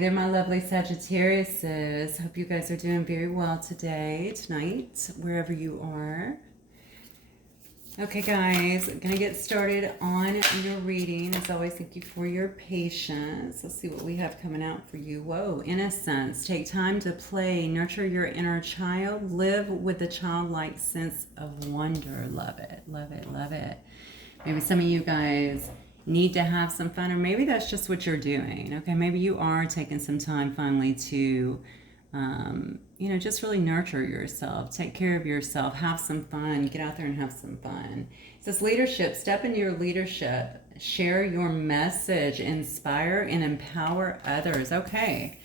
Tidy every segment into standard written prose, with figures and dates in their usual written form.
there, my lovely Sagittariuses. Hope you guys are doing very well today, tonight, wherever you are. Okay, guys, I'm going to get started on your reading. As always, thank you for your patience. Let's see what we have coming out for you. Whoa, innocence. Take time to play. Nurture your inner child. Live with a childlike sense of wonder. Love it, love it, love it. Maybe some of you guys need to have some fun, or maybe that's just what you're doing. Okay, maybe you are taking some time finally to just really nurture yourself, take care of yourself, have some fun, get out there and have some fun. It says leadership. Step into your leadership, share your message, inspire and empower others. Okay,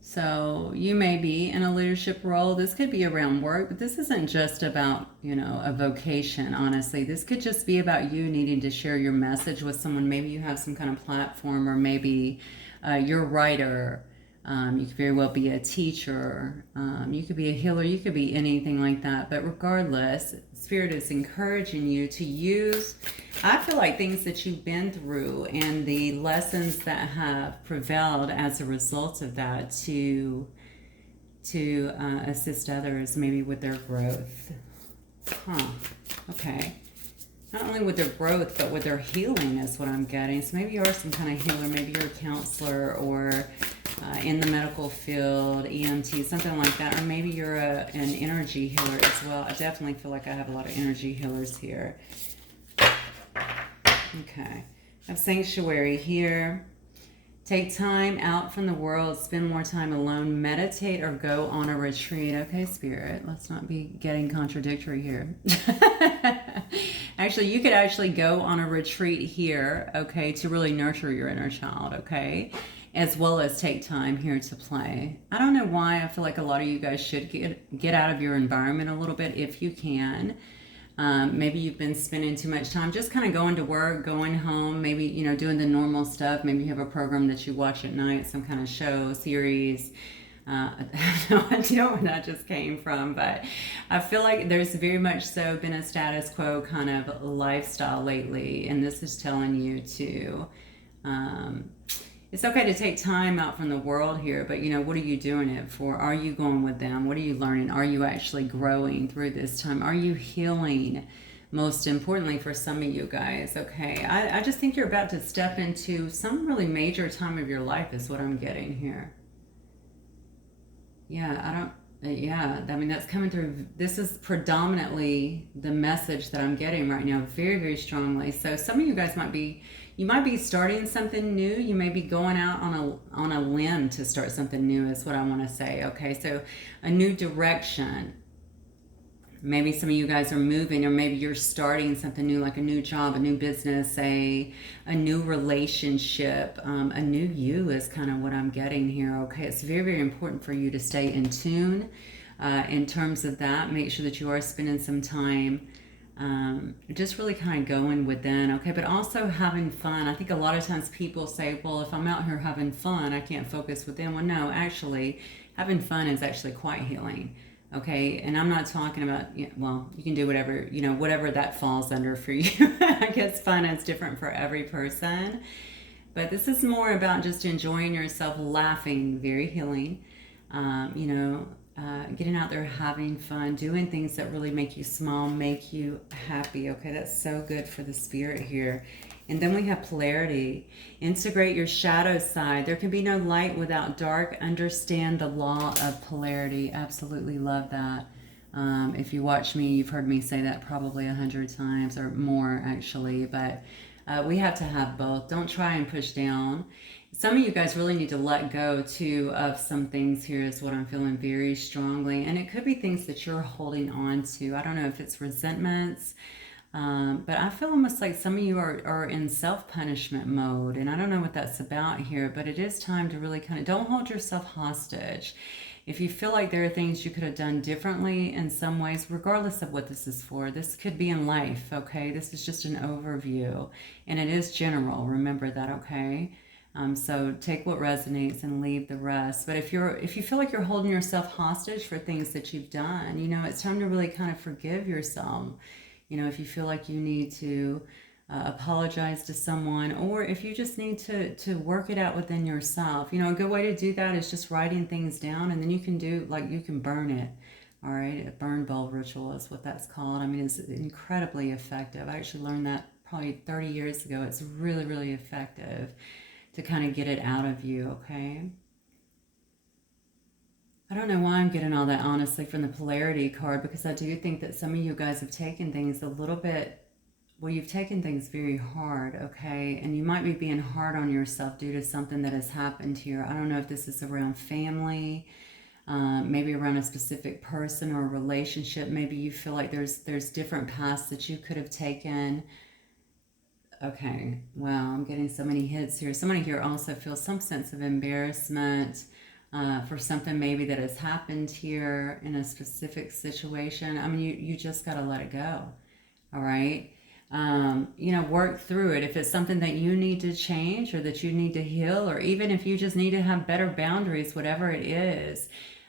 so you may be in a leadership role. This could be around work, but this isn't just about, a vocation, honestly. This could just be about you needing to share your message with someone. Maybe you have some kind of platform, or maybe you're a writer. You could very well be a teacher. You could be a healer. You could be anything like that. But regardless, Spirit is encouraging you to use, I feel like, things that you've been through and the lessons that have prevailed as a result of that to assist others maybe with their growth. Okay. Not only with their growth, but with their healing is what I'm getting. So maybe you are some kind of healer. Maybe you're a counselor, or in the medical field, EMT, something like that. Or maybe you're an energy healer as well. I definitely feel like I have a lot of energy healers here. Okay. I have sanctuary here. Take time out from the world. Spend more time alone. Meditate or go on a retreat. Okay, Spirit. Let's not be getting contradictory here. Actually, you could actually go on a retreat here, okay, to really nurture your inner child, okay, as well as take time here to play. I don't know why I feel like a lot of you guys should get out of your environment a little bit if you can. Maybe you've been spending too much time just kind of going to work, going home, maybe, doing the normal stuff. Maybe you have a program that you watch at night, some kind of show, series. I have no idea where that just came from, but I feel like there's very much so been a status quo kind of lifestyle lately, and this is telling you to, it's okay to take time out from the world here, but what are you doing it for? Are you going with them? What are you learning? Are you actually growing through this time? Are you healing? Most importantly for some of you guys, okay? I just think you're about to step into some really major time of your life is what I'm getting here. Yeah, I mean, that's coming through. This is predominantly the message that I'm getting right now, very, very strongly. So some of you guys might be starting something new. You may be going out on a limb to start something new is what I want to say, okay? So a new direction. Maybe some of you guys are moving, or maybe you're starting something new, like a new job, a new business, a new relationship, a new you is kind of what I'm getting here, okay? It's very, very important for you to stay in tune in terms of that. Make sure that you are spending some time just really kind of going within, okay? But also having fun. I think a lot of times people say, well, if I'm out here having fun, I can't focus within. Well, no, actually, having fun is actually quite healing. Okay, and I'm not talking about, well, you can do whatever, whatever that falls under for you. I guess fun is different for every person. But this is more about just enjoying yourself, laughing, very healing, getting out there, having fun, doing things that really make you smile, make you happy. Okay, that's so good for the spirit here. And then we have polarity. Integrate your shadow side. There can be no light without dark. Understand the law of polarity. Absolutely love that. If you watch me, you've heard me say that probably 100 times or more, actually. But we have to have both. Don't try and push down. Some of you guys really need to let go, too, of some things here is what I'm feeling very strongly. And it could be things that you're holding on to. I don't know if it's resentments. But I feel almost like some of you are in self-punishment mode, and I don't know what that's about here, but it is time to really don't hold yourself hostage. If you feel like there are things you could have done differently in some ways, regardless of what this is for, this could be in life, okay? This is just an overview, and it is general. Remember that, okay? So take what resonates and leave the rest. But if you feel like you're holding yourself hostage for things that you've done, it's time to really kind of forgive yourself. If you feel like you need to apologize to someone, or if you just need to work it out within yourself. A good way to do that is just writing things down, and then you can do, like, you can burn it. All right, a burn bowl ritual is what that's called. I mean, it's incredibly effective. I actually learned that probably 30 years ago. It's really, really effective to kind of get it out of you, okay? I don't know why I'm getting all that, honestly, from the polarity card, because I do think that some of you guys have taken things a little bit, well, you've taken things very hard, okay? And you might be being hard on yourself due to something that has happened here. I don't know if this is around family, maybe around a specific person or a relationship. Maybe you feel like there's different paths that you could have taken. Okay, wow, I'm getting so many hits here. Somebody here also feels some sense of embarrassment for something maybe that has happened here in a specific situation. I mean, you just got to let it go, all right? Work through it. If it's something that you need to change or that you need to heal, or even if you just need to have better boundaries, whatever it is.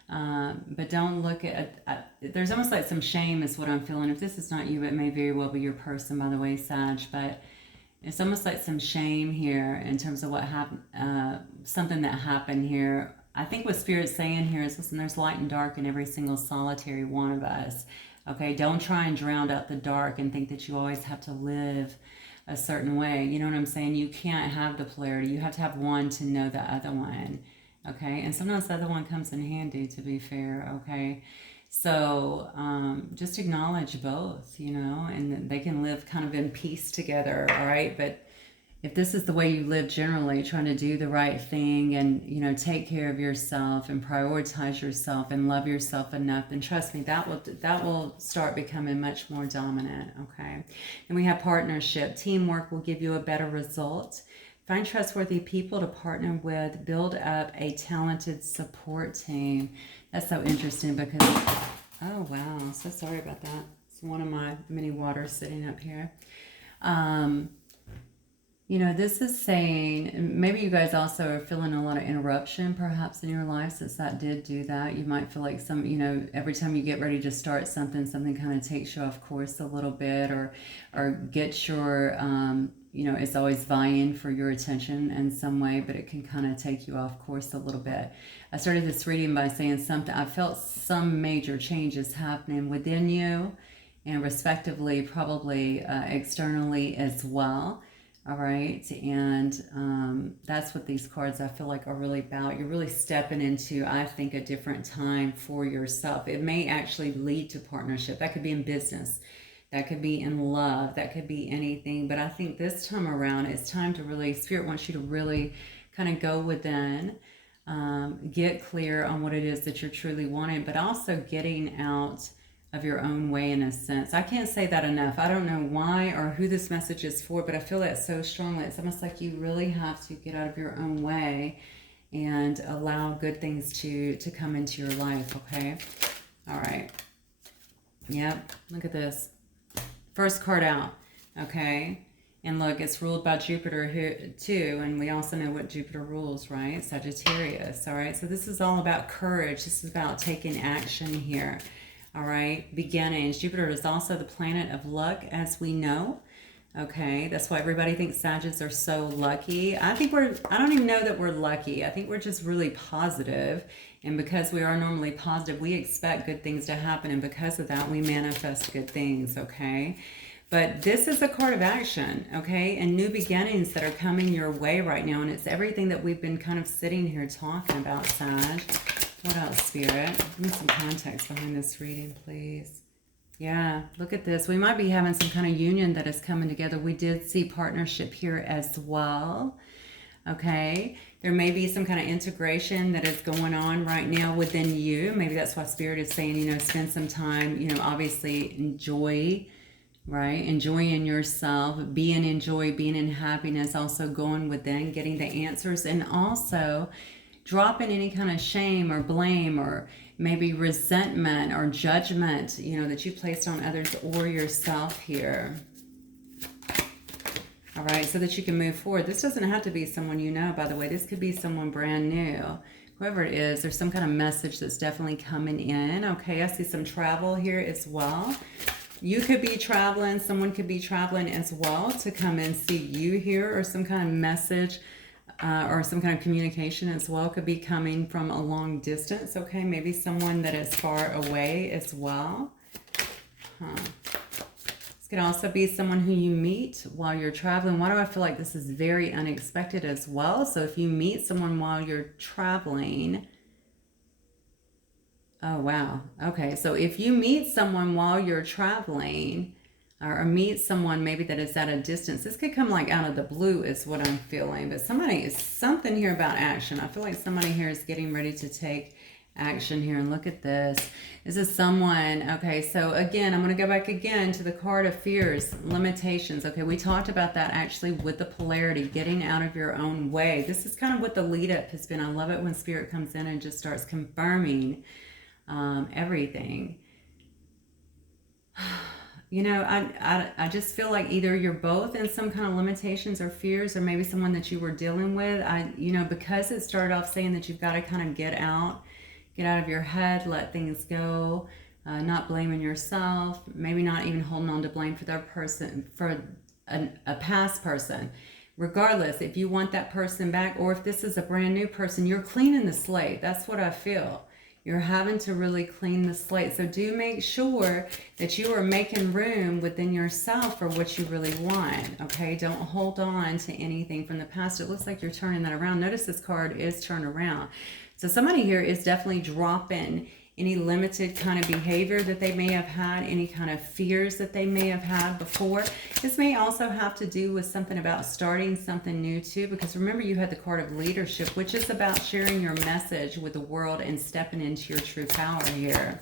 But don't look at there's almost like some shame is what I'm feeling. If this is not you, it may very well be your person, by the way, Sag, but it's almost like some shame here in terms of what happened, something that happened here. I think what Spirit's saying here is, listen, there's light and dark in every single solitary one of us. Okay, don't try and drown out the dark and think that you always have to live a certain way. You know what I'm saying? You can't have the polarity. You have to have one to know the other one. Okay, and sometimes the other one comes in handy, to be fair. Okay, so just acknowledge both, and they can live kind of in peace together. All right, but if this is the way you live generally, trying to do the right thing and, take care of yourself and prioritize yourself and love yourself enough, then trust me, that will start becoming much more dominant, okay? And we have partnership. Teamwork will give you a better result. Find trustworthy people to partner with. Build up a talented support team. That's so interesting because, oh, wow, so sorry about that. It's one of my mini waters sitting up here. This is saying, maybe you guys also are feeling a lot of interruption perhaps in your life, since that did do that. You might feel like every time you get ready to start something kind of takes you off course a little bit, or gets your, it's always vying for your attention in some way, but it can kind of take you off course a little bit. I started this reading by saying I felt some major changes happening within you and respectively, probably externally as well. All right, and that's what these cards I feel like are really about. You're really stepping into, I think, a different time for yourself. It may actually lead to partnership. That could be in business. That could be in love. That could be anything. But I think this time around, it's time to really, Spirit wants you to really kind of go within, get clear on what it is that you're truly wanting, but also getting out of your own way in a sense. I can't say that enough. I don't know why or who this message is for, but I feel that so strongly. It's almost like you really have to get out of your own way and allow good things to come into your life, okay? All right. Yep, look at this. First card out, okay? And look, it's ruled by Jupiter here too, and we also know what Jupiter rules, right? Sagittarius, all right? So this is all about courage. This is about taking action here. All right, beginnings. Jupiter is also the planet of luck, as we know. Okay, that's why everybody thinks Sagittarius are so lucky. I don't even know that we're lucky. I think we're just really positive. And because we are normally positive, we expect good things to happen. And because of that, we manifest good things, okay? But this is a card of action, okay? And new beginnings that are coming your way right now. And it's everything that we've been kind of sitting here talking about, Sag. What else, Spirit? Give me some context behind this reading, please. Yeah, look at this. We might be having some kind of union that is coming together. We did see partnership here as well. Okay, there may be some kind of integration that is going on right now within you. Maybe that's why Spirit is saying, spend some time, obviously enjoy, right? Enjoying yourself, being in joy, being in happiness, also going within, getting the answers, and also dropping any kind of shame or blame or maybe resentment or judgment, that you placed on others or yourself here. All right, so that you can move forward. This doesn't have to be someone you know, by the way. This could be someone brand new. Whoever it is, there's some kind of message that's definitely coming in. Okay, I see some travel here as well. You could be traveling, someone could be traveling as well to come and see you here, or some kind of message or some kind of communication as well could be coming from a long distance, okay? Maybe someone that is far away as well. This could also be someone who you meet while you're traveling. Why do I feel like this is very unexpected as well? So if you meet someone while you're traveling... Oh, wow. Okay, so if you meet someone while you're traveling, or meet someone maybe that is at a distance, this could come like out of the blue is what I'm feeling. But something here about action. I feel like somebody here is getting ready to take action here. And look at this. This is someone, okay, so again, I'm going to go back again to the card of fears, limitations. Okay, we talked about that actually with the polarity, getting out of your own way. This is kind of what the lead up has been. I love it when Spirit comes in and just starts confirming everything. You know, I just feel like either you're both in some kind of limitations or fears, or maybe someone that you were dealing with. You know, because it started off saying that you've got to kind of get out of your head, let things go, not blaming yourself, maybe not even holding on to blame for that person, for a past person. Regardless, if you want that person back, or if this is a brand new person, you're cleaning the slate. That's what I feel. You're having to really clean the slate. So do make sure that you are making room within yourself for what you really want, okay? Don't hold on to anything from the past. It looks like you're turning that around. Notice this card is turned around. So somebody here is definitely dropping any limited kind of behavior that they may have had, any kind of fears that they may have had before. This may also have to do with something about starting something new too, because remember you had the card of leadership, which is about sharing your message with the world and stepping into your true power here.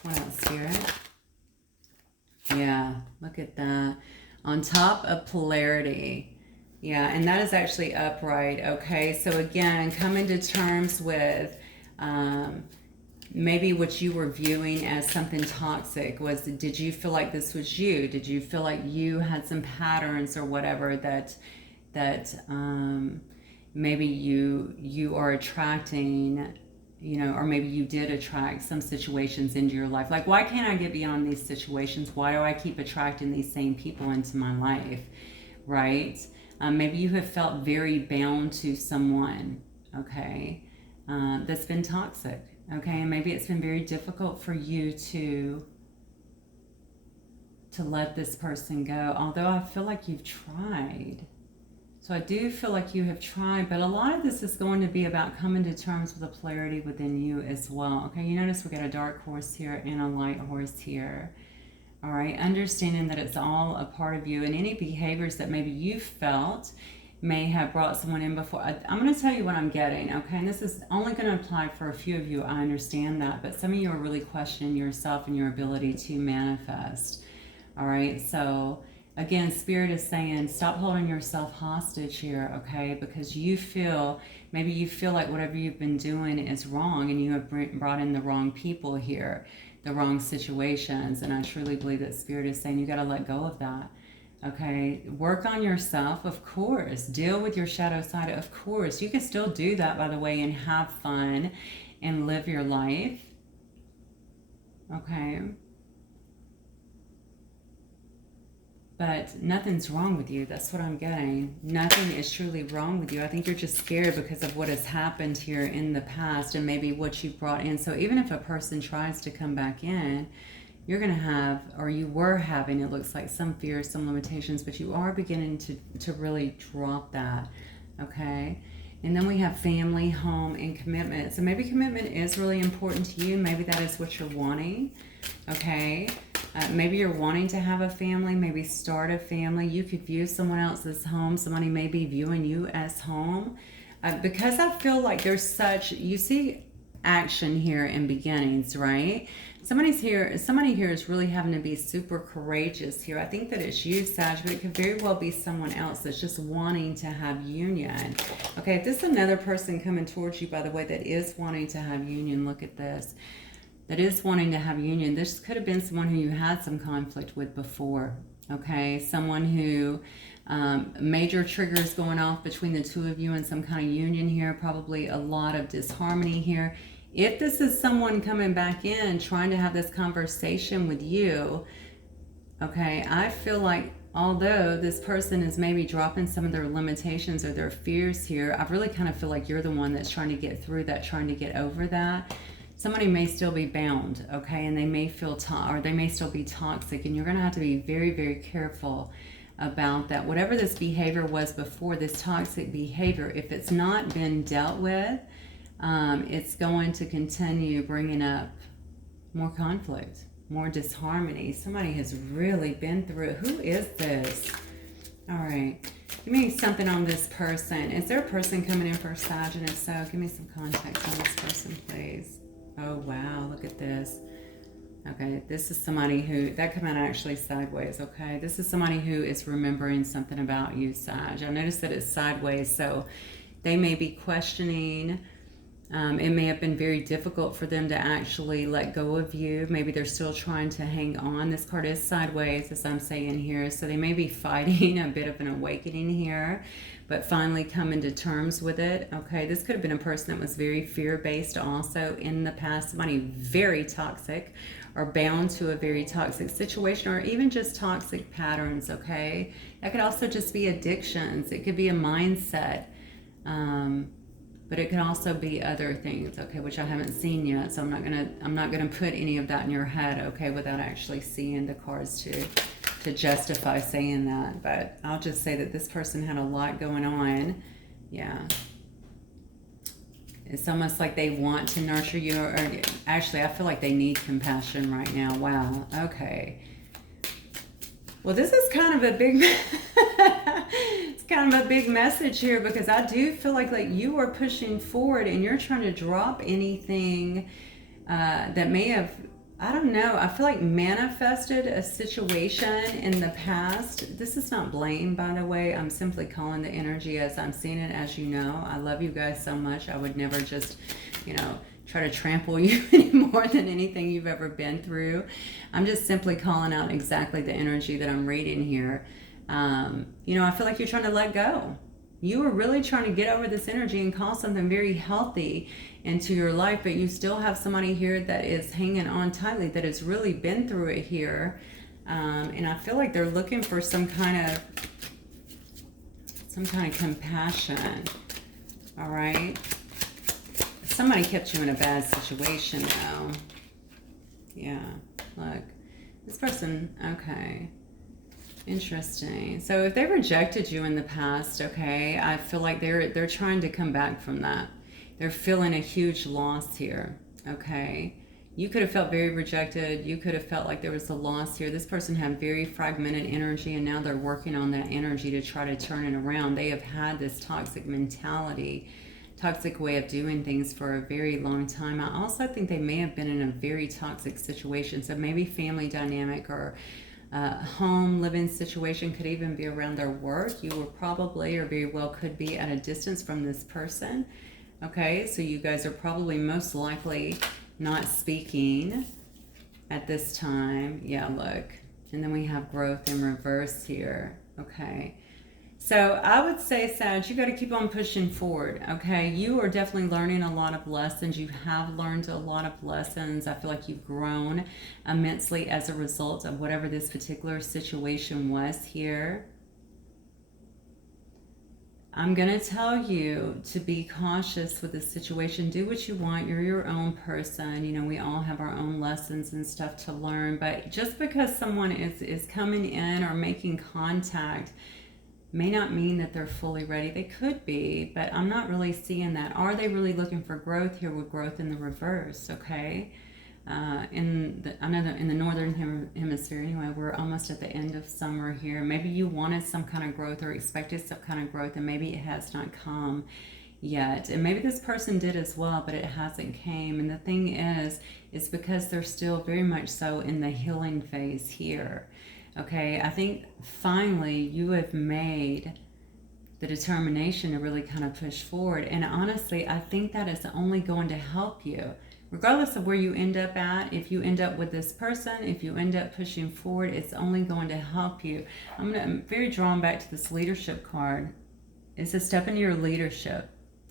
What else, Spirit? Yeah, look at that. On top of polarity. Yeah, and that is actually upright, okay? So again, coming to terms with... maybe what you were viewing as something toxic was, did you feel like this was you? Did you feel like you had some patterns or whatever that maybe you are attracting, you know, or maybe you did attract some situations into your life. Like, why can't I get beyond these situations? Why do I keep attracting these same people into my life, right? Maybe you have felt very bound to someone, okay, that's been toxic. Okay, and maybe it's been very difficult for you to let this person go, although I feel like you've tried. So I do feel like you have tried, but a lot of this is going to be about coming to terms with the polarity within you as well. Okay, you notice we got a dark horse here and a light horse here. All right, understanding that it's all a part of you, and any behaviors that maybe you felt may have brought someone in before. I'm going to tell you what I'm getting, okay? And this is only going to apply for a few of you. I understand that. But some of you are really questioning yourself and your ability to manifest. All right? So, again, Spirit is saying stop holding yourself hostage here, okay? Because maybe you feel like whatever you've been doing is wrong, and you have brought in the wrong people here, the wrong situations. And I truly believe that Spirit is saying you got to let go of that. Okay, work on yourself, of course. Deal with your shadow side, of course. You can still do that, by the way, and have fun and live your life. Okay. But nothing's wrong with you. That's what I'm getting. Nothing is truly wrong with you. I think you're just scared because of what has happened here in the past and maybe what you brought in. So even if a person tries to come back in, you're going to have, or you were having, it looks like, some fears, some limitations, but you are beginning to really drop that, okay? And then we have family, home, and commitment. So maybe commitment is really important to you. Maybe that is what you're wanting, okay? Maybe you're wanting to have a family, maybe start a family. You could view someone else's home. Somebody may be viewing you as home. Because I feel like there's such, you see action here in beginnings, right? Somebody here is really having to be super courageous here. I think that it's you, Sag, but it could very well be someone else that's just wanting to have union. Okay, if this is another person coming towards you, by the way, that is wanting to have union, look at this. That is wanting to have union. This could have been someone who you had some conflict with before. Okay, someone who major triggers going off between the two of you and some kind of union here, probably a lot of disharmony here. If this is someone coming back in trying to have this conversation with you, Okay, I feel like although this person is maybe dropping some of their limitations or their fears here, I really kind of feel like you're the one that's trying to get through that, trying to get over that. Somebody may still be bound, okay, and they may feel or they may still be toxic, and you're going to have to be very, very careful about that. Whatever this behavior was before, this toxic behavior, if it's not been dealt with, it's going to continue bringing up more conflict, more disharmony. Somebody has really been through it. Who is this? All right. Give me something on this person. Is there a person coming in for Sag? And if so, give me some context on this person, please. Oh, wow. Look at this. Okay. This is somebody who, that came out actually sideways, okay? This is somebody who is remembering something about you, Sag. I noticed that it's sideways, so they may be questioning. It may have been very difficult for them to actually let go of you. Maybe they're still trying to hang on. This card is sideways, as I'm saying here. So they may be fighting a bit of an awakening here, but finally coming to terms with it. Okay, this could have been a person that was very fear-based also in the past. Somebody very toxic or bound to a very toxic situation, or even just toxic patterns, okay? That could also just be addictions. It could be a mindset. But it can also be other things, okay, which I haven't seen yet. So I'm not gonna put any of that in your head, okay, without actually seeing the cards to justify saying that. But I'll just say that this person had a lot going on. Yeah. It's almost like they want to nurture you, or actually I feel like they need compassion right now. Wow. Okay. Well, this is kind of a big it's kind of a big message here, because I do feel like you are pushing forward and you're trying to drop anything that may have, I don't know, I feel like manifested a situation in the past. This is not blame, by the way. I'm simply calling the energy as I'm seeing it. As you know, I love you guys so much. I would never just, try to trample you any more than anything you've ever been through. I'm just simply calling out exactly the energy that I'm reading here. I feel like you're trying to let go. You are really trying to get over this energy and call something very healthy into your life, but you still have somebody here that is hanging on tightly, that has really been through it here. And I feel like they're looking for some kind of compassion. All right. Somebody kept you in a bad situation though. Yeah, look, this person, okay, interesting. So if they rejected you in the past, okay, I feel like they're trying to come back from that. They're feeling a huge loss here, okay? You could have felt very rejected. You could have felt like there was a loss here. This person had very fragmented energy, and now they're working on that energy to try to turn it around. They have had this toxic mentality, toxic way of doing things for a very long time. I also think they may have been in a very toxic situation. So maybe family dynamic or home living situation, could even be around their work. You were probably, or very well could be, at a distance from this person. Okay, so you guys are probably most likely not speaking at this time. Yeah, look. And then we have growth in reverse here. Okay. So I would say, Sag, you got to keep on pushing forward, okay? You are definitely learning a lot of lessons. You have learned a lot of lessons. I feel like you've grown immensely as a result of whatever this particular situation was here. I'm going to tell you to be cautious with this situation. Do what you want. You're your own person. We all have our own lessons and stuff to learn. But just because someone is coming in or making contact may not mean that they're fully ready. They could be, but I'm not really seeing that. Are they really looking for growth here, with growth in the reverse, okay? I know that in the northern hemisphere anyway, we're almost at the end of summer here. Maybe you wanted some kind of growth or expected some kind of growth, and maybe it has not come yet. And maybe this person did as well, but it hasn't came. And the thing is, it's because they're still very much so in the healing phase here. Okay, I think finally you have made the determination to really kind of push forward. And honestly, I think that is only going to help you. Regardless of where you end up at, if you end up with this person, if you end up pushing forward, it's only going to help you. I'm very drawn back to this leadership card. It's a step into your leadership,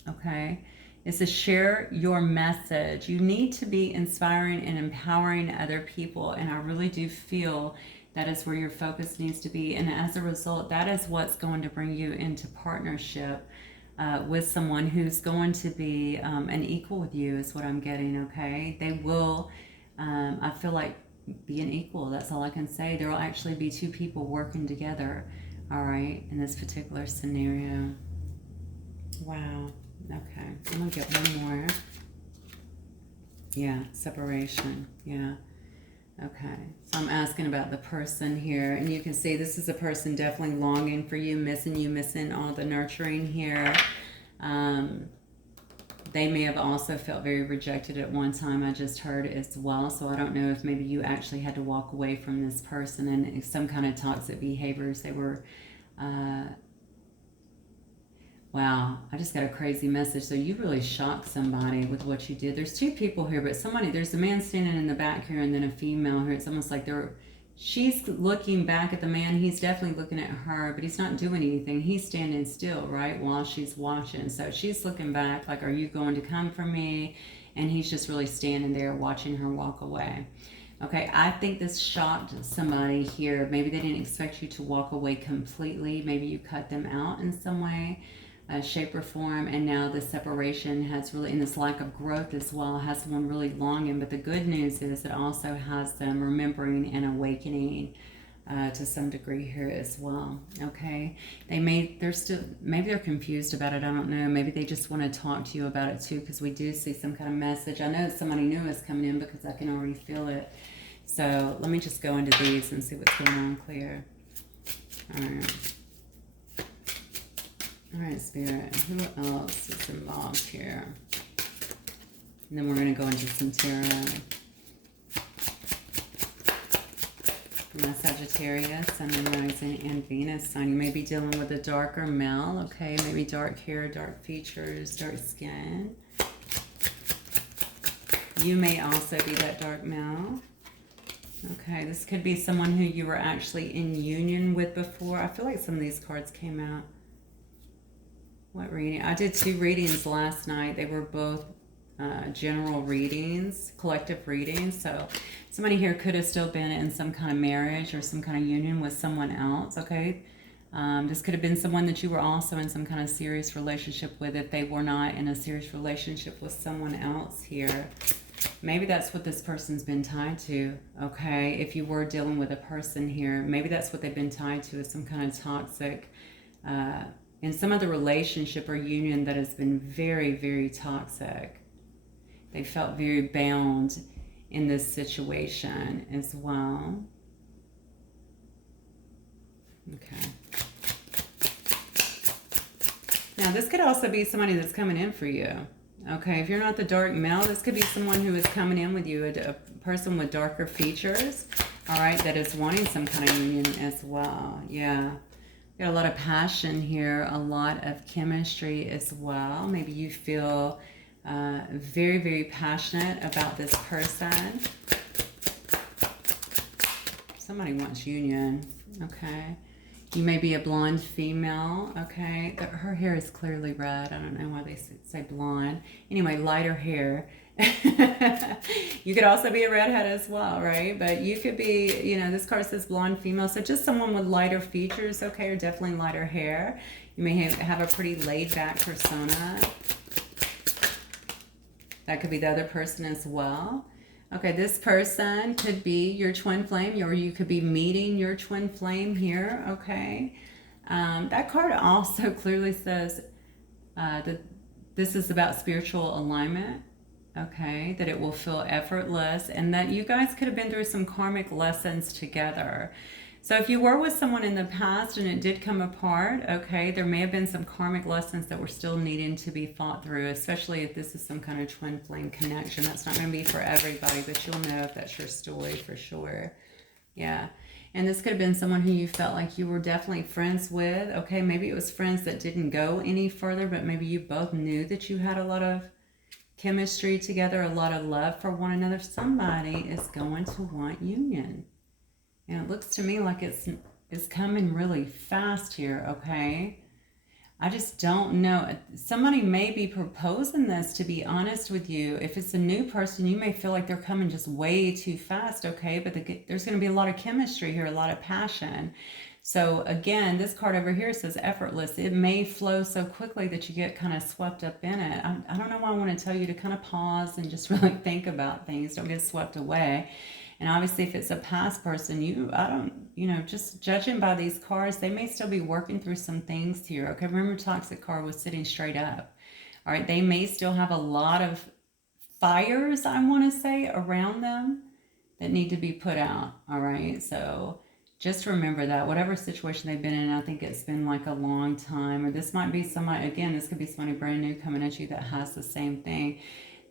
okay? It's to share your message. You need to be inspiring and empowering other people. And I really do feel That is where your focus needs to be. And as a result, that is what's going to bring you into partnership with someone who's going to be an equal with you, is what I'm getting, okay? They will, I feel like, be an equal. That's all I can say. There will actually be two people working together, all right, in this particular scenario. Wow. Okay. I'm going to get one more. Yeah, separation. Yeah. Okay. So I'm asking about the person here. And you can see this is a person definitely longing for you, missing all the nurturing here. They may have also felt very rejected at one time, I just heard as well. So I don't know if maybe you actually had to walk away from this person and some kind of toxic behaviors. They were... Wow, I just got a crazy message. So you really shocked somebody with what you did. There's two people here, but there's a man standing in the back here and then a female here. It's almost like she's looking back at the man. He's definitely looking at her, but he's not doing anything. He's standing still, right, while she's watching. So she's looking back like, are you going to come for me? And he's just really standing there watching her walk away. Okay, I think this shocked somebody here. Maybe they didn't expect you to walk away completely. Maybe you cut them out in some way. Shape or form, and now the separation has really, and this lack of growth as well, has someone really longing. But the good news is it also has them remembering and awakening to some degree here as well. Okay, maybe they're confused about it. I don't know. Maybe they just want to talk to you about it too, because we do see some kind of message. I know somebody new is coming in because I can already feel it. So let me just go into these and see what's going on clear. All right. All right, Spirit, who else is involved here? And then we're going to go into some tarot. From the Sagittarius, Sun, Moon, Rising, and Venus sign. You may be dealing with a darker male, okay? Maybe dark hair, dark features, dark skin. You may also be that dark male. Okay, this could be someone who you were actually in union with before. I feel like some of these cards came out. What reading? I did 2 readings last night. They were both general readings, collective readings. So somebody here could have still been in some kind of marriage or some kind of union with someone else, okay? This could have been someone that you were also in some kind of serious relationship with if they were not in a serious relationship with someone else here. Maybe that's what this person's been tied to, okay? If you were dealing with a person here, maybe that's what they've been tied to, is some kind of toxic... in some other relationship or union that has been very, very toxic. They felt very bound in this situation as well. Okay. Now, this could also be somebody that's coming in for you. Okay, if you're not the dark male, this could be someone who is coming in with you, a person with darker features, all right, that is wanting some kind of union as well. Yeah. Got a lot of passion here, a lot of chemistry as well. Maybe you feel very, very passionate about this person. Somebody wants union, okay? You may be a blonde female, okay? Her hair is clearly red. I don't know why they say blonde. Anyway, lighter hair. You could also be a redhead as well, right? But you could be, you know, this card says blonde female, so just someone with lighter features, okay, or definitely lighter hair. You may have a pretty laid-back persona. That could be the other person as well. Okay, this person could be your twin flame, or you could be meeting your twin flame here, okay? That card also clearly says that this is about spiritual alignment. Okay, that it will feel effortless, and that you guys could have been through some karmic lessons together. So if you were with someone in the past and it did come apart, okay, there may have been some karmic lessons that were still needing to be fought through, especially if this is some kind of twin flame connection. That's not going to be for everybody, but you'll know if that's your story for sure. Yeah. And this could have been someone who you felt like you were definitely friends with. Okay, maybe it was friends that didn't go any further, but maybe you both knew that you had a lot of chemistry together, a lot of love for one another. Somebody is going to want union. And it looks to me like it's coming really fast here, okay? I just don't know. Somebody may be proposing this, to be honest with you. If it's a new person, you may feel like they're coming just way too fast, okay? But there's going to be a lot of chemistry here, a lot of passion. So again, this card over here says effortless. It may flow so quickly that you get kind of swept up in it. I don't know why I want to tell you to kind of pause and just really think about things. Don't get swept away. And obviously, if it's a past person, just judging by these cards, they may still be working through some things here. Okay, remember, toxic card was sitting straight up. All right, they may still have a lot of fires, I want to say, around them that need to be put out. All right, so just remember that whatever situation they've been in, I think it's been like a long time, or this might be somebody, again, this could be somebody brand new coming at you that has the same thing.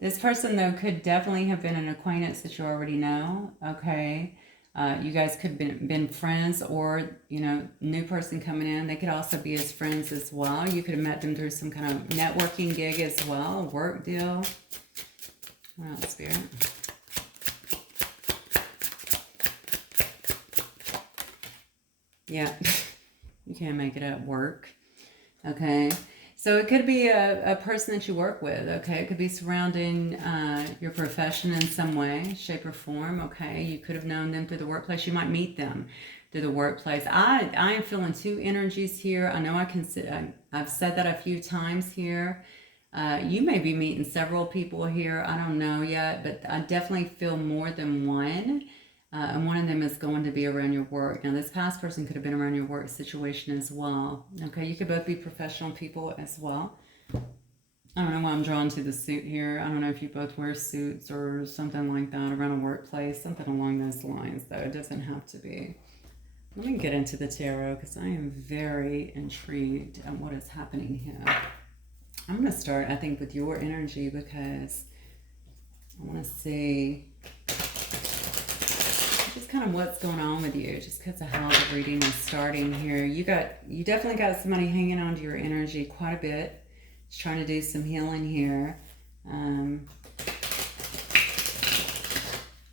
This person, though, could definitely have been an acquaintance that you already know, okay? You guys could have been friends, or, new person coming in. They could also be as friends as well. You could have met them through some kind of networking gig as well, work deal. All right, Spirit. Yeah, you can't make it at work, okay? So it could be a person that you work with, okay? It could be surrounding your profession in some way, shape, or form, okay? You could have known them through the workplace. You might meet them through the workplace. I am feeling two energies here. I know I've said that a few times here. You may be meeting several people here. I don't know yet, but I definitely feel more than one. And one of them is going to be around your work. Now, this past person could have been around your work situation as well. Okay, you could both be professional people as well. I don't know why I'm drawn to the suit here. I don't know if you both wear suits or something like that around a workplace. Something along those lines, though. It doesn't have to be. Let me get into the tarot because I am very intrigued at what is happening here. I'm going to start, I think, with your energy because I want to see just kind of what's going on with you, just because of how the reading is starting here. You definitely got somebody hanging on to your energy quite a bit. Just trying to do some healing here.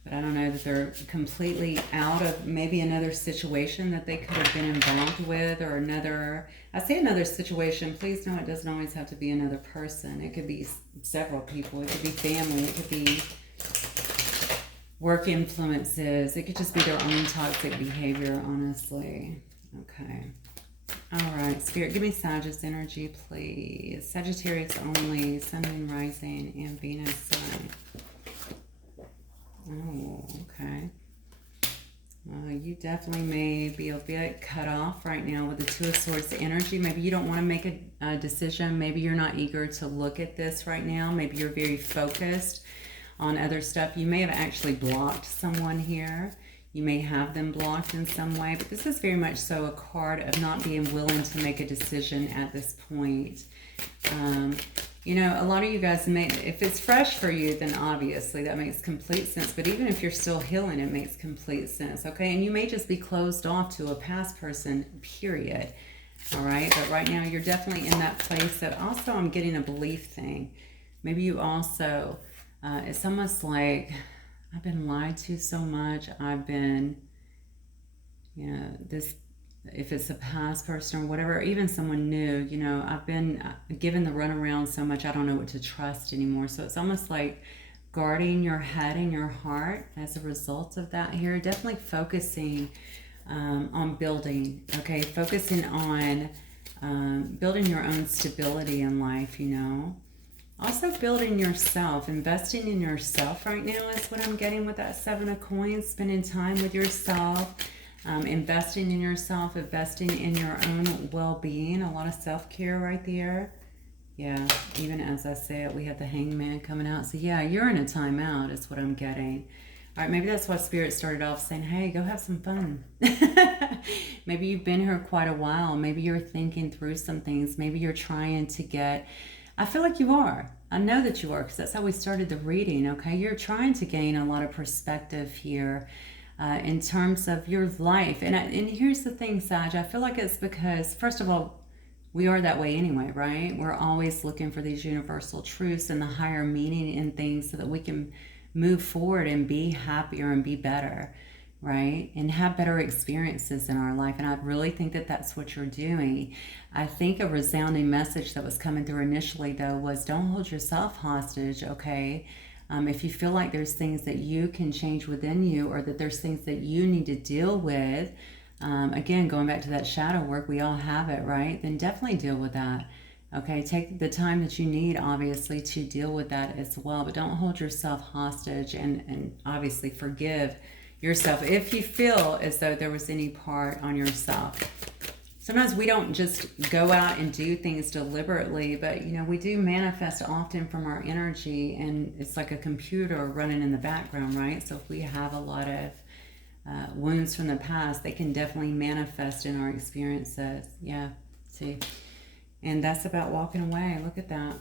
But I don't know that they're completely out of maybe another situation that they could have been involved with, or I say another situation, please know it doesn't always have to be another person. It could be several people. It could be family. It could be work influences. It could just be their own toxic behavior, honestly. Okay. All right, Spirit, give me Sagittarius energy, please. Sagittarius only, Sun, Moon, Rising, and Venus, Sun. Oh, okay. You definitely may be a bit cut off right now with the Two of Swords energy. Maybe you don't want to make a decision. Maybe you're not eager to look at this right now. Maybe you're very focused on other stuff. You may have actually blocked someone here. You may have them blocked in some way, but this is very much so a card of not being willing to make a decision at this point. A lot of you guys may, if it's fresh for you, then obviously that makes complete sense. But even if you're still healing, it makes complete sense, okay? And you may just be closed off to a past person, period. All right? But right now, you're definitely in that place that also I'm getting a belief thing. Maybe you also... it's almost like I've been lied to so much. I've been, if it's a past person or whatever, even someone new, I've been given the runaround so much I don't know what to trust anymore. So it's almost like guarding your head and your heart as a result of that here. Definitely focusing on building, okay? Focusing on building your own stability in life, Also building yourself, investing in yourself right now is what I'm getting with that Seven of Coins. Spending time with yourself, investing in yourself, investing in your own well-being. A lot of self-care right there. Yeah, even as I say it, we have the Hangman coming out. So yeah, you're in a timeout is what I'm getting. All right, maybe that's why Spirit started off saying, hey, go have some fun. Maybe you've been here quite a while. Maybe you're thinking through some things. Maybe you're trying to get... I feel like you are. I know that you are because that's how we started the reading, okay? You're trying to gain a lot of perspective here in terms of your life. And here's the thing, Sag. I feel like it's because, first of all, we are that way anyway, right? We're always looking for these universal truths and the higher meaning in things so that we can move forward and be happier and be better. right? And have better experiences in our life. And I really think that that's what you're doing. I think a resounding message that was coming through initially, though, was don't hold yourself hostage, okay? If you feel like there's things that you can change within you, or that there's things that you need to deal with, again, going back to that shadow work, we all have it, right? Then definitely deal with that. Okay, take the time that you need, obviously, to deal with that as well. But don't hold yourself hostage, and obviously forgive yourself if you feel as though there was any part on yourself. Sometimes we don't just go out and do things deliberately, but you know, we do manifest often from our energy, and it's like a computer running in the background, right? So if we have a lot of wounds from the past, they can definitely manifest in our experiences. Yeah, see? And that's about walking away. Look at that.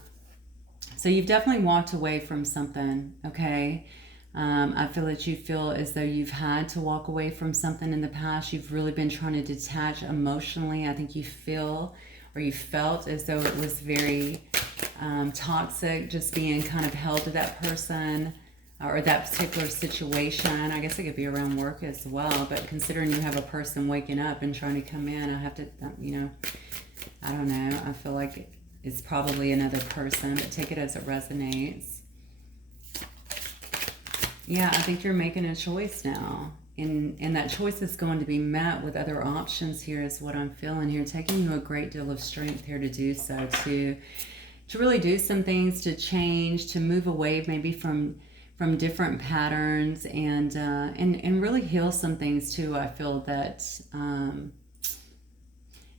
So you've definitely walked away from something, okay? I feel that you feel as though you've had to walk away from something in the past. You've really been trying to detach emotionally. I think you feel, or you felt as though it was very toxic, just being kind of held to that person or that particular situation. I guess it could be around work as well, but considering you have a person waking up and trying to come in, I have to, you know, I don't know. I feel like it's probably another person, but take it as it resonates. Yeah, I think you're making a choice now. And that choice is going to be met with other options here, is what I'm feeling here. Taking you a great deal of strength here to do so, to really do some things, to change, to move away maybe from different patterns, and really heal some things too. I feel that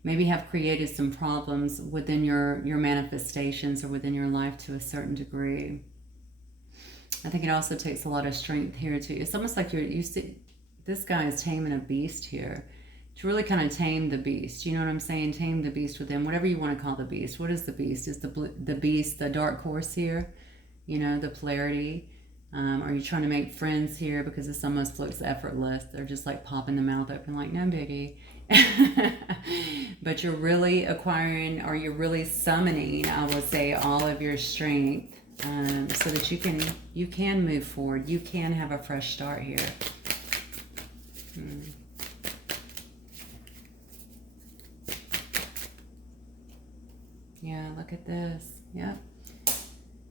maybe have created some problems within your manifestations or within your life to a certain degree. I think it also takes a lot of strength here too. It's almost like you see this guy is taming a beast here, to really kind of tame the beast. You know what I'm saying? Tame the beast within, whatever you want to call the beast. What is the beast? Is the beast the dark horse here? You know, the polarity. Are you trying to make friends here? Because this almost looks effortless. They're just like popping the mouth open like, no biggie. But you're really acquiring, or you're really summoning, I would say, all of your strength, so that you can move forward. You can have a fresh start here. Yeah, look at this. Yep.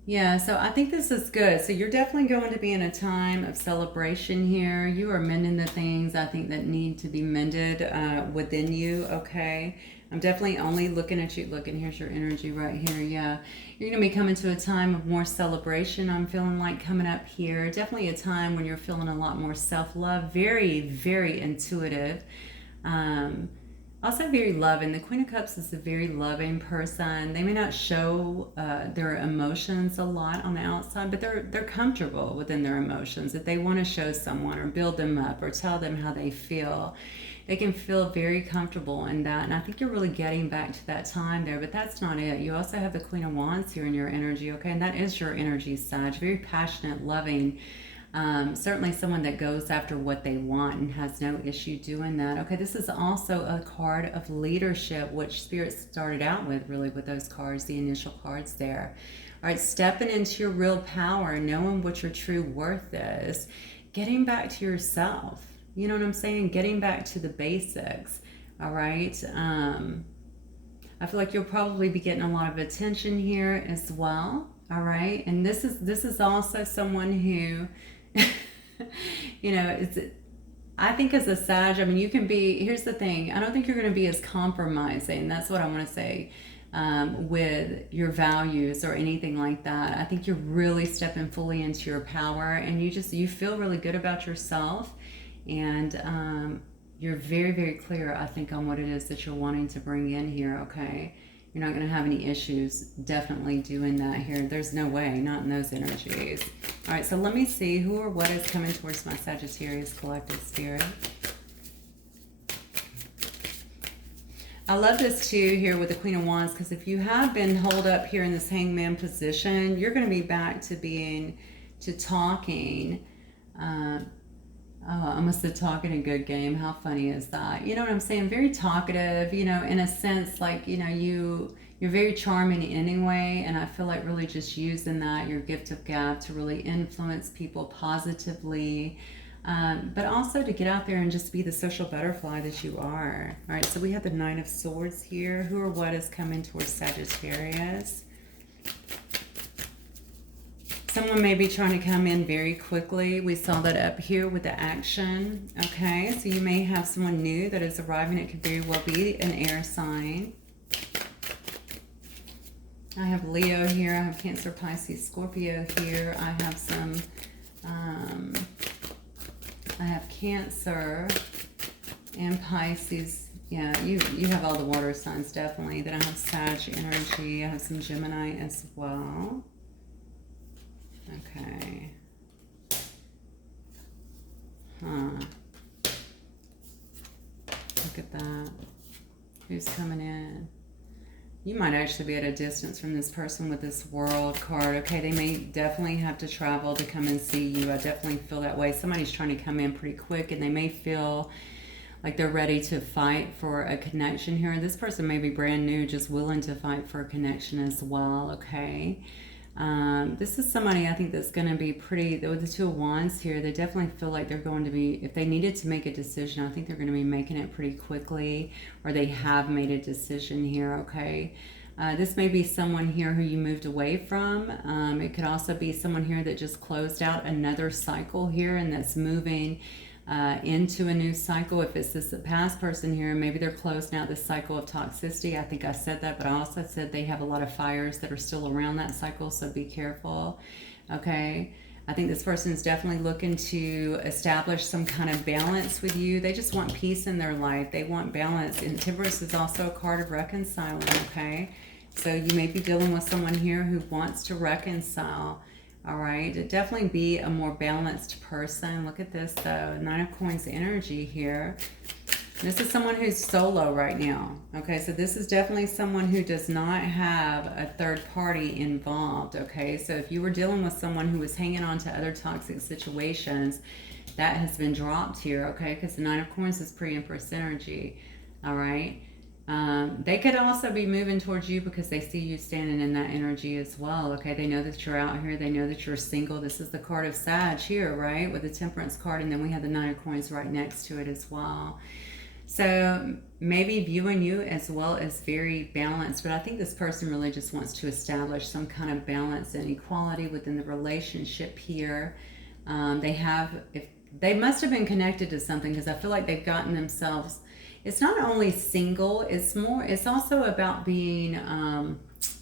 Yeah, so I think this is good. So you're definitely going to be in a time of celebration here. You are mending the things, I think, that need to be mended within you, okay? I'm definitely only looking at you. Look, and here's your energy right here. Yeah, you're going to be coming to a time of more celebration. I'm feeling like coming up here. Definitely a time when you're feeling a lot more self-love. Very, very intuitive. Also very loving. The Queen of Cups is a very loving person. They may not show their emotions a lot on the outside, but they're comfortable within their emotions. If they want to show someone or build them up or tell them how they feel, they can feel very comfortable in that. And I think you're really getting back to that time there, but that's not it. You also have the Queen of Wands here in your energy, okay? And that is your energy, Sag. Very passionate, loving. Certainly someone that goes after what they want and has no issue doing that. Okay, this is also a card of leadership, which Spirit started out with, really, with those cards, the initial cards there. All right, stepping into your real power, knowing what your true worth is, getting back to yourself. You know what I'm saying? Getting back to the basics. All right. I feel like you'll probably be getting a lot of attention here as well. All right. And this is also someone who, you know, I think as a Sag, I mean, you can be, here's the thing, I don't think you're going to be as compromising. That's what I want to say, with your values or anything like that. I think you're really stepping fully into your power, and you feel really good about yourself, and you're very, very clear, I think, on what it is that you're wanting to bring in here, okay? You're not going to have any issues definitely doing that here. There's no way, not in those energies. All right, so let me see who or what is coming towards my Sagittarius collective spirit. I love this too here with the Queen of Wands, because if you have been holed up here in this hangman position, you're going to be back to talking. Oh, I must have talking a good game. How funny is that? You know what I'm saying? Very talkative, you know, in a sense, like, you know, you're very charming anyway. And I feel like really just using that, your gift of gab, to really influence people positively. but also to get out there and just be the social butterfly that you are. All right, so we have the Nine of Swords here. Who or what is coming towards Sagittarius? Someone may be trying to come in very quickly. We saw that up here with the action. Okay, so you may have someone new that is arriving. It could very well be an air sign. I have Leo here. I have Cancer, Pisces, Scorpio here. I have some, I have Cancer and Pisces. Yeah, you have all the water signs, definitely. Then I have Sag energy. I have some Gemini as well. Okay. Look at that. Who's coming in? You might actually be at a distance from this person with this World card. Okay, they may definitely have to travel to come and see you. I definitely feel that way. Somebody's trying to come in pretty quick, and they may feel like they're ready to fight for a connection here. And this person may be brand new, just willing to fight for a connection as well, okay? This is somebody I think that's going to be pretty, with the Two of Wands here, they definitely feel like they're going to be, if they needed to make a decision, I think they're going to be making it pretty quickly, or they have made a decision here, okay? This may be someone here who you moved away from. It could also be someone here that just closed out another cycle here and that's moving into a new cycle. If it's this past person here, maybe they're closing out this cycle of toxicity. I think I said that, but I also said they have a lot of fires that are still around that cycle, so be careful, okay? I think this person is definitely looking to establish some kind of balance with you. They just want peace in their life. They want balance. And Temperance is also a card of reconciling, okay? So you may be dealing with someone here who wants to reconcile. All right, definitely be a more balanced person. Look at this though, Nine of Coins energy here. This is someone who's solo right now. Okay, so this is definitely someone who does not have a third party involved. Okay, so if you were dealing with someone who was hanging on to other toxic situations, that has been dropped here. Okay, because the Nine of Coins is pre-Empress energy. All right. They could also be moving towards you because they see you standing in that energy as well. Okay, they know that you're out here. They know that you're single. This is the card of Sag here, right? With the Temperance card, and then we have the Nine of Coins right next to it as well. So maybe viewing you as well as very balanced, but I think this person really just wants to establish some kind of balance and equality within the relationship here. They must have been connected to something, because I feel like they've gotten themselves, it's not only single, it's also about being, what's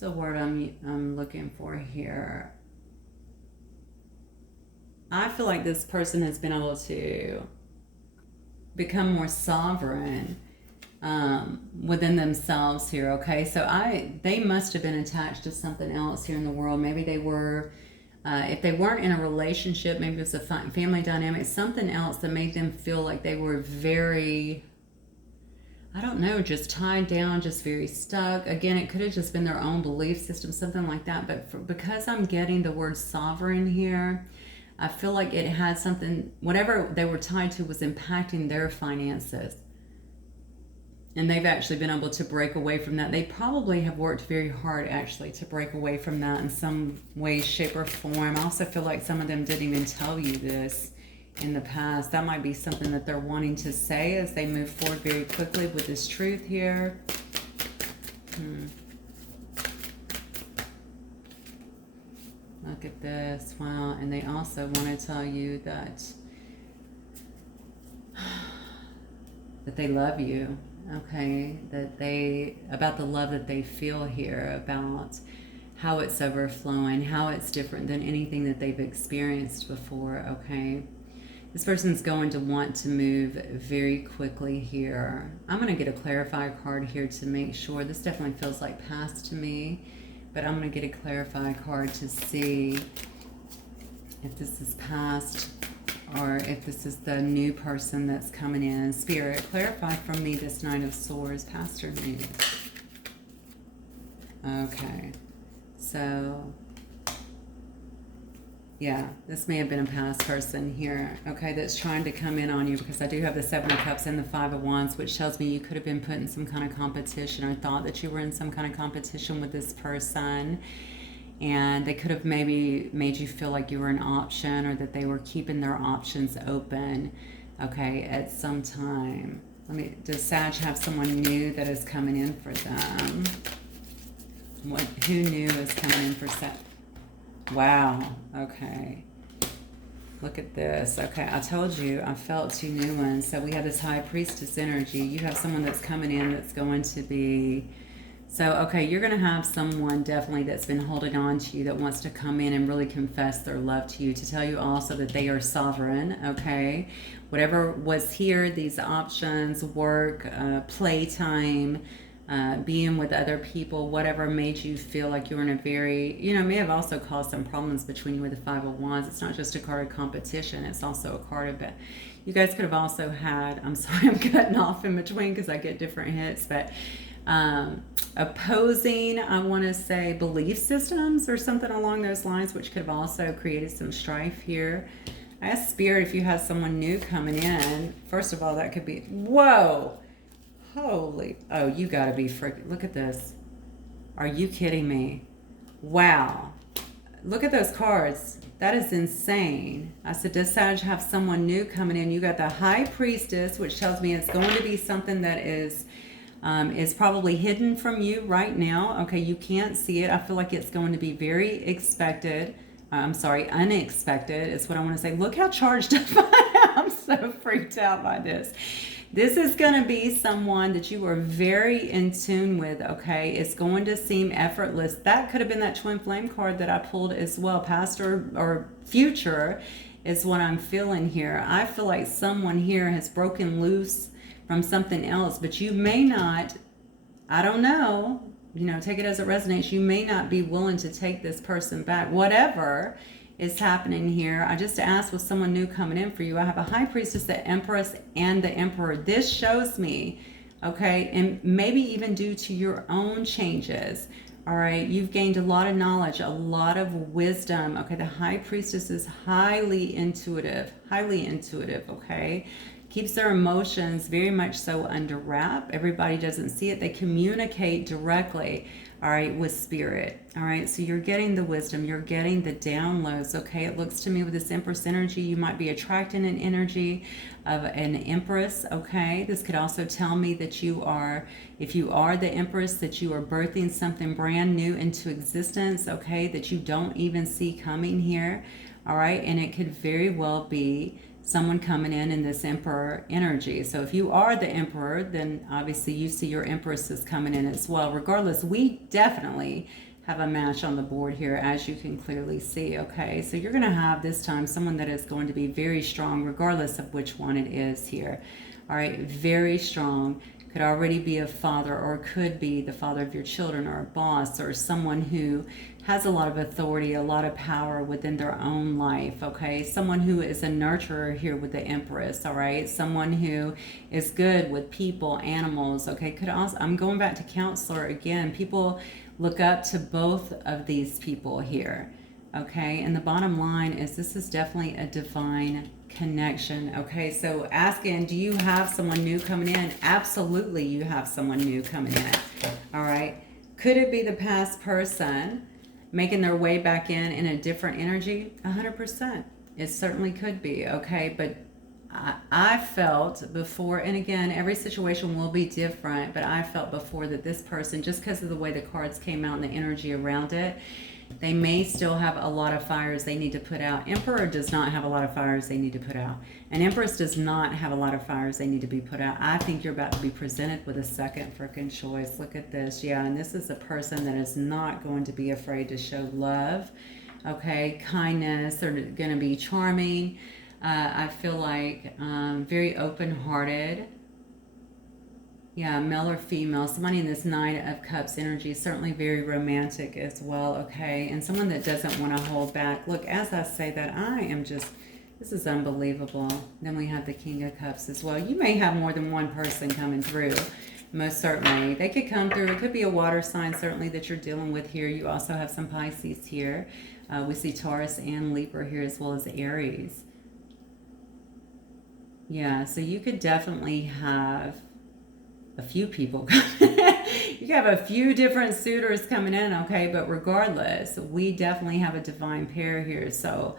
the word I'm looking for here? I feel like this person has been able to become more sovereign within themselves here, okay? So they must have been attached to something else here in the world. Maybe they were, if they weren't in a relationship, maybe it was a family dynamic, something else that made them feel like they were very, I don't know, just tied down, just very stuck. Again, it could have just been their own belief system, something like that. But because I'm getting the word sovereign here, I feel like it had something, whatever they were tied to was impacting their finances. And they've actually been able to break away from that. They probably have worked very hard actually to break away from that in some way, shape, or form. I also feel like some of them didn't even tell you this in the past. That might be something that they're wanting to say as they move forward very quickly with this truth here. Look at this. Wow. And they also want to tell you that they love you. Okay, about the love that they feel here, about how it's overflowing, how it's different than anything that they've experienced before, okay? This person's going to want to move very quickly here. I'm going to get a clarifier card here to make sure. This definitely feels like past to me, but I'm going to get a clarifier card to see if this is past or if this is the new person that's coming in. Spirit, clarify from me this Nine of Swords, past or new. Okay, so yeah, this may have been a past person here, okay, that's trying to come in on you, because I do have the Seven of Cups and the Five of Wands, which tells me you could have been put in some kind of competition or thought that you were in some kind of competition with this person. and they could have maybe made you feel like you were an option, or that they were keeping their options open, okay, at some time. Does Sag have someone new that is coming in for them? Who new is coming in for Sag? Wow, okay. Look at this. Okay, I told you, I felt 2 new ones. So we have this High Priestess energy. You have someone that's coming in that's going to be... So, okay, you're going to have someone definitely that's been holding on to you, that wants to come in and really confess their love to you, to tell you also that they are sovereign, okay? Whatever was here, these options, work, playtime, being with other people, whatever made you feel like you were in a very, may have also caused some problems between you with the Five of Wands. It's not just a card of competition, it's also a card of it. You guys could have also had, I'm sorry, I'm cutting off in between because I get different hits, but opposing, I want to say, belief systems or something along those lines, which could have also created some strife here. I ask Spirit, if you have someone new coming in, first of all, that could be, whoa, holy, oh, you gotta be freaking, look at this. Are you kidding me? Wow. Look at those cards. That is insane. I said, does Sag have someone new coming in? You got the High Priestess, which tells me it's going to be something that is probably hidden from you right now. Okay, you can't see it. I feel like it's going to be very expected. Unexpected is what I want to say. Look how charged up I am. I'm so freaked out by this. This is going to be someone that you are very in tune with, okay? It's going to seem effortless. That could have been that twin flame card that I pulled as well. Past or future is what I'm feeling here. I feel like someone here has broken loose from something else, but you may not, I don't know, take it as it resonates. You may not be willing to take this person back. Whatever is happening here. I just asked, with someone new coming in for you. I have a High Priestess, the Empress, and the Emperor. This shows me, okay, and maybe even due to your own changes, all right, you've gained a lot of knowledge, a lot of wisdom. Okay, the High Priestess is highly intuitive, okay? Keeps their emotions very much so under wrap. Everybody doesn't see it. They communicate directly, all right, with Spirit. All right, so you're getting the wisdom, you're getting the downloads, okay? It looks to me with this Empress energy, you might be attracting an energy of an Empress, okay? This could also tell me that you are, if you are the Empress, that you are birthing something brand new into existence, okay? That you don't even see coming here, all right? And it could very well be someone coming in this Emperor energy. So if you are the Emperor, then obviously you see your Empresses coming in as well. Regardless, we definitely have a match on the board here, as you can clearly see, okay? So you're going to have this time someone that is going to be very strong, regardless of which one it is here. All right, very strong. Could already be a father, or could be the father of your children, or a boss, or someone who has a lot of authority, a lot of power within their own life, okay? Someone who is a nurturer here with the Empress, all right? Someone who is good with people, animals, okay? Could also, I'm going back to Counselor again. People look up to both of these people here, okay? And the bottom line is, this is definitely a divine connection, okay? So asking, do you have someone new coming in? Absolutely, you have someone new coming in, all right? Could it be the past person making their way back in a different energy? 100%. It certainly could be, okay? But I felt before, and again, every situation will be different, but I felt before that this person, just because of the way the cards came out and the energy around it, they may still have a lot of fires they need to put out. Emperor does not have a lot of fires they need to put out. And Empress does not have a lot of fires they need to be put out. I think you're about to be presented with a second freaking choice. Look at this. Yeah, and this is a person that is not going to be afraid to show love, okay, kindness. They're going to be charming. I feel like very open-hearted. Yeah, male or female. Somebody in this Nine of Cups energy, certainly very romantic as well, okay? And someone that doesn't want to hold back. Look, as I say that, I am just, this is unbelievable. Then we have the King of Cups as well. You may have more than one person coming through, most certainly. They could come through. It could be a water sign, certainly, that you're dealing with here. You also have some Pisces here. We see Taurus and Libra here, as well as Aries. Yeah, so you could definitely have a few people. You could have a few different suitors coming in, okay? But regardless, we definitely have a divine pair here. So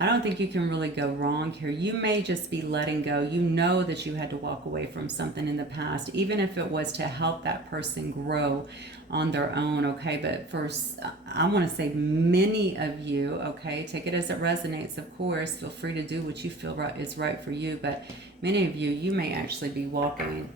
I don't think you can really go wrong here. You may just be letting go. You know that you had to walk away from something in the past, even if it was to help that person grow on their own, okay? But first, I want to say many of you, okay, take it as it resonates, of course. Feel free to do what you feel is right for you. But many of you, you may actually be walking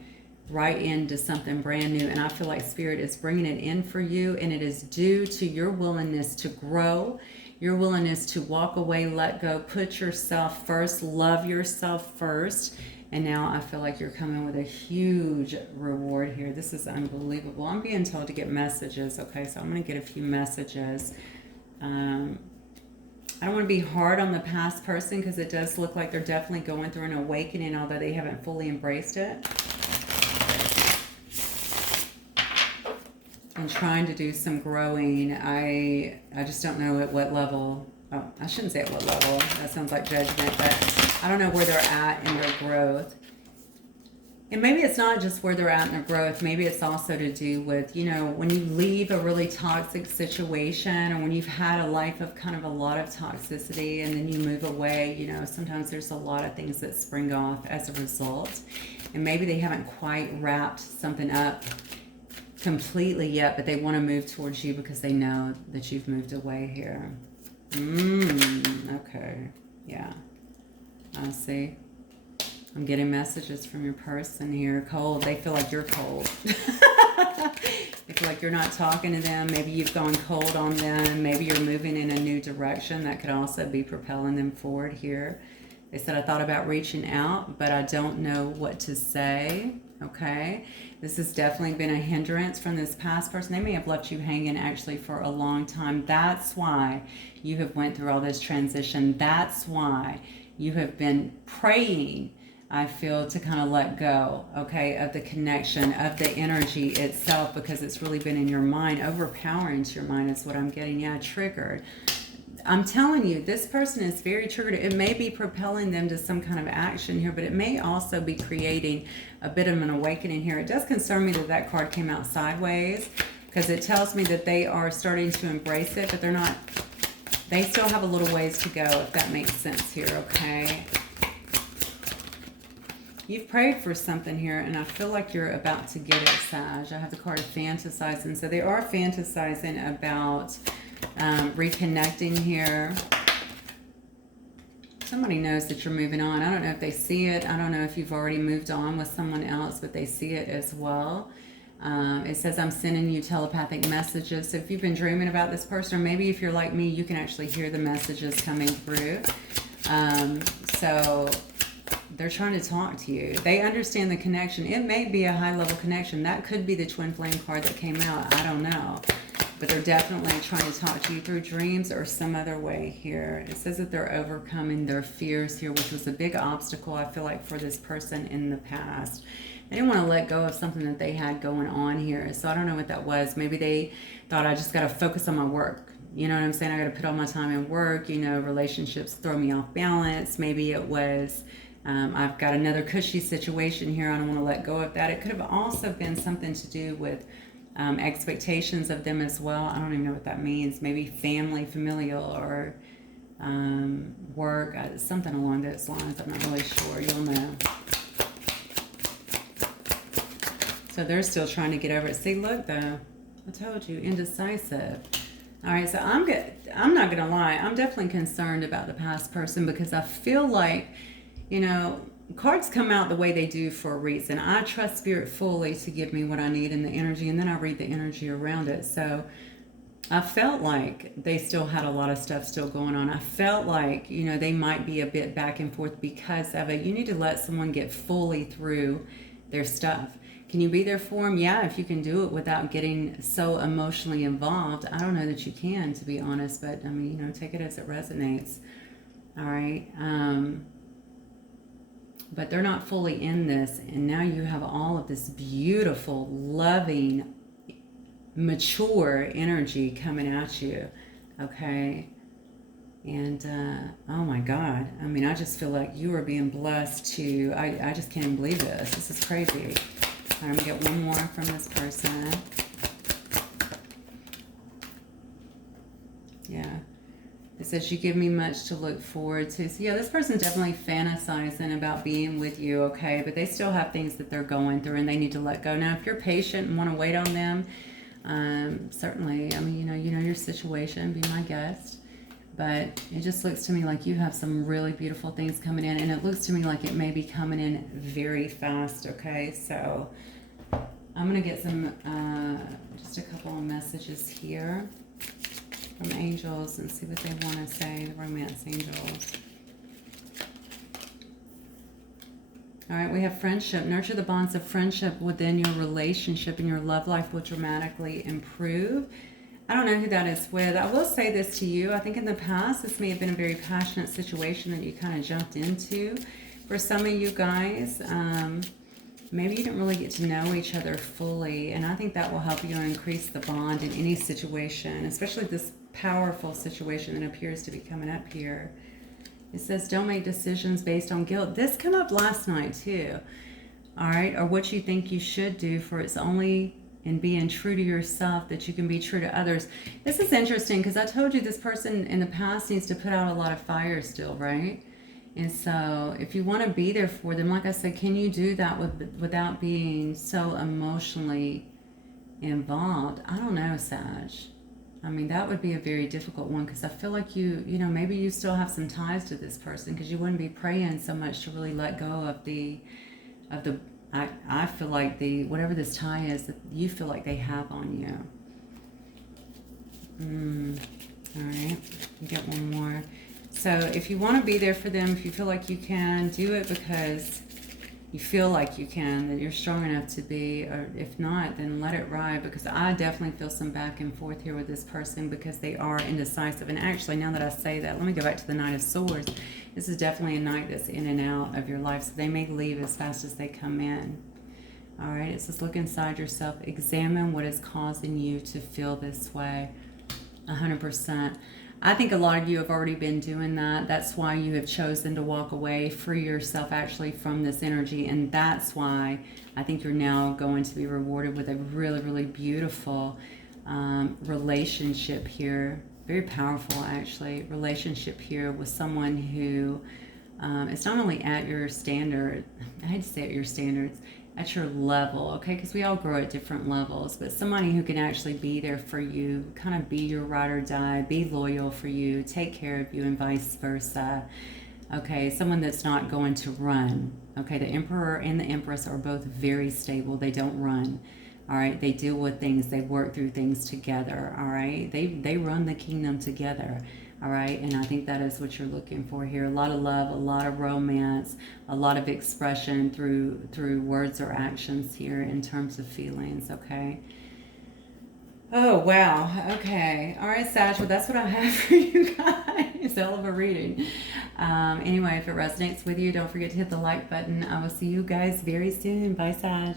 right into something brand new. And I feel like Spirit is bringing it in for you. And it is due to your willingness to grow, your willingness to walk away, let go, put yourself first, love yourself first. And now I feel like you're coming with a huge reward here. This is unbelievable. I'm being told to get messages, okay? So I'm going to get a few messages. I don't want to be hard on the past person because it does look like they're definitely going through an awakening, although they haven't fully embraced it. And trying to do some growing. I just don't know at what level. Oh, I shouldn't say at what level. That sounds like judgment, but I don't know where they're at in their growth. And maybe it's not just where they're at in their growth. Maybe it's also to do with, you know, when you leave a really toxic situation, or when you've had a life of kind of a lot of toxicity and then you move away, you know, sometimes there's a lot of things that spring off as a result. And maybe they haven't quite wrapped something up completely yet, but they want to move towards you because they know that you've moved away here. Okay. Yeah. I see. I'm getting messages from your person here. Cold. They feel like you're cold. They feel like you're not talking to them. Maybe you've gone cold on them. Maybe you're moving in a new direction. That could also be propelling them forward here. They said, I thought about reaching out, but I don't know what to say. Okay. This has definitely been a hindrance from this past person. They may have left you hanging actually for a long time. That's why you have went through all this transition. That's why you have been praying, I feel, to kind of let go, okay, of the connection, of the energy itself, because it's really been in your mind, overpowering to your mind is what I'm getting. Yeah, triggered. I'm telling you, this person is very triggered. It may be propelling them to some kind of action here, but it may also be creating a bit of an awakening here. It does concern me that that card came out sideways, because it tells me that they are starting to embrace it, but they're not, they still have a little ways to go, if that makes sense here, okay? You've prayed for something here, and I feel like you're about to get it, Sag. I have the card of fantasizing. So they are fantasizing about reconnecting here. Somebody knows that you're moving on. I don't know if they see it. I don't know if you've already moved on with someone else, but they see it as well. It says, I'm sending you telepathic messages. So if you've been dreaming about this person, or maybe if you're like me, you can actually hear the messages coming through. So they're trying to talk to you. They understand the connection. It may be a high-level connection. That could be the twin flame card that came out. I don't know. But they're definitely trying to talk to you through dreams or some other way here. It says that they're overcoming their fears here, which was a big obstacle, I feel like, for this person in the past. They didn't want to let go of something that they had going on here. So I don't know what that was. Maybe they thought, I just got to focus on my work. You know what I'm saying? I got to put all my time in work. You know, relationships throw me off balance. Maybe it was, I've got another cushy situation here. I don't want to let go of that. It could have also been something to do with expectations of them as well. I don't even know what that means. Maybe family, familial, or work, something along those lines. I'm not really sure. You'll know. So they're still trying to get over it. See, look though, I told you, indecisive. All right, so I'm not gonna lie. I'm definitely concerned about the past person, because I feel like, you know, cards come out the way they do for a reason. I trust Spirit fully to give me what I need in the energy, and then I read the energy around it. So I felt like they still had a lot of stuff still going on. I felt like, you know, they might be a bit back and forth because of it. You need to let someone get fully through their stuff. Can you be there for them? Yeah, if you can do it without getting so emotionally involved. I don't know that you can, to be honest, but I mean, you know, take it as it resonates. All right. But they're not fully in this, and now you have all of this beautiful, loving, mature energy coming at you, okay? And oh my God, I mean, I just feel like you are being blessed to, I just can't even believe this. This is crazy. I'm going to get one more from this person. Yeah. It says, you give me much to look forward to. So, yeah, this person's definitely fantasizing about being with you, okay? But they still have things that they're going through and they need to let go. Now, if you're patient and want to wait on them, certainly, I mean, you know your situation, be my guest. But it just looks to me like you have some really beautiful things coming in. And it looks to me like it may be coming in very fast, okay? So I'm going to get some, just a couple of messages here from angels and see what they want to say, the romance angels. All right, we have friendship. Nurture the bonds of friendship within your relationship, and your love life will dramatically improve. I don't know who that is with. I will say this to you. I think in the past, this may have been a very passionate situation that you kind of jumped into. For some of you guys, maybe you didn't really get to know each other fully, and I think that will help you increase the bond in any situation, especially this powerful situation that appears to be coming up here. It says, don't make decisions based on guilt. This came up last night too. All right, or what you think you should do, for it's only in being true to yourself that you can be true to others. This is interesting because I told you this person in the past needs to put out a lot of fire still, right? And so if you want to be there for them, like I said, can you do that without being so emotionally involved? I don't know, Sag. I mean, that would be a very difficult one, because I feel like you know, maybe you still have some ties to this person, because you wouldn't be praying so much to really let go of the I feel like whatever this tie is that you feel like they have on you. All right, you get one more. So if you want to be there for them, if you feel like you can, do it because you feel like you can, that you're strong enough to be, or if not, then let it ride, because I definitely feel some back and forth here with this person, because they are indecisive. And actually, now that I say that, let me go back to the Knight of Swords. This is definitely a knight that's in and out of your life, so they may leave as fast as they come in. All right, it says, look inside yourself, examine what is causing you to feel this way. 100%. I think a lot of you have already been doing that. That's why you have chosen to walk away, free yourself actually from this energy. And that's why I think you're now going to be rewarded with a really, really beautiful relationship here. Very powerful, actually, relationship here with someone who is not only at your standard, I hate to say at your standards, at your level, okay, because we all grow at different levels, but somebody who can actually be there for you, kind of be your ride or die, be loyal for you, take care of you, and vice versa. Okay, someone that's not going to run. Okay, the Emperor and the Empress are both very stable. They don't run. All right, they deal with things, they work through things together. All right, they run the kingdom together. All right, and I think that is what you're looking for here. A lot of love, a lot of romance, a lot of expression through words or actions here in terms of feelings, okay? Oh, wow. Okay. All right, Sag. Well, that's what I have for you guys. Hell of a reading. Anyway, if it resonates with you, don't forget to hit the like button. I will see you guys very soon. Bye, Sag.